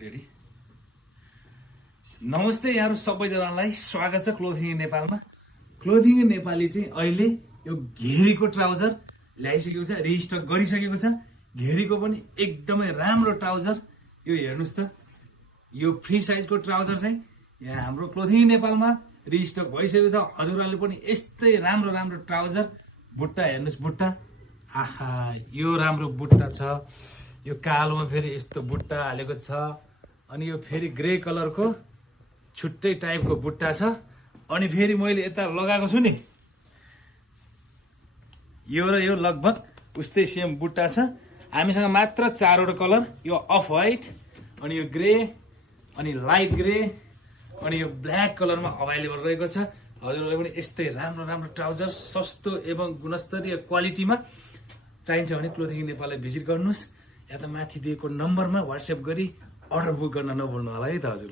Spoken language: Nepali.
रेडी। नमस्ते यहाँहरु सबैजनालाई स्वागत छ क्लोथिङ नेपालमा। क्लोथिङ नेपाली चाहिँ अहिले यो घेरीको ट्राउजर ल्याइसकेको छ, रिस्टक गरिसकेको छ। घेरीको पनि एकदमै राम्रो ट्राउजर यो हेर्नुस् त। यो फ्री साइजको ट्राउजर चाहिँ यहाँ हाम्रो क्लोथिङ नेपालमा रिस्टक भइसकेको छ। हजुरहरुले पनि यस्तै राम्रो राम्रो ट्राउजर बुट्टा हेर्नुस्, बुट्टा आहा यो राम्रो बुट्टा छ। यो कालोमा फेरि यस्तो बुट्टा हालेको छ, अनि यो फेरि ग्रे कलरको छुट्टै टाइपको बुट्टा छ। अनि फेरि मैले यता लगाएको छु नि, यो र यो लगभग उस्तै सेम बुट्टा छ। हामीसँग मात्र 4 वटा कलर, यो अफ व्हाइट, अनि यो ग्रे, अनि लाइट ग्रे, अनि यो ब्ल्याक कलरमा अभाइलेबल रहेको छ। हजुरहरुलाई पनि यस्तै राम्रो राम्रो ट्राउजर सस्तो एवं गुणस्तरीय क्वालिटीमा चाहिन्छ भने क्लोथिङ नेपाललाई भिजिट गर्नुस्। या त माथि दिएको नम्बरमा व्हाट्सएप गरी अर्डर बुक गर्न नभुल्नु होला है त हजुर।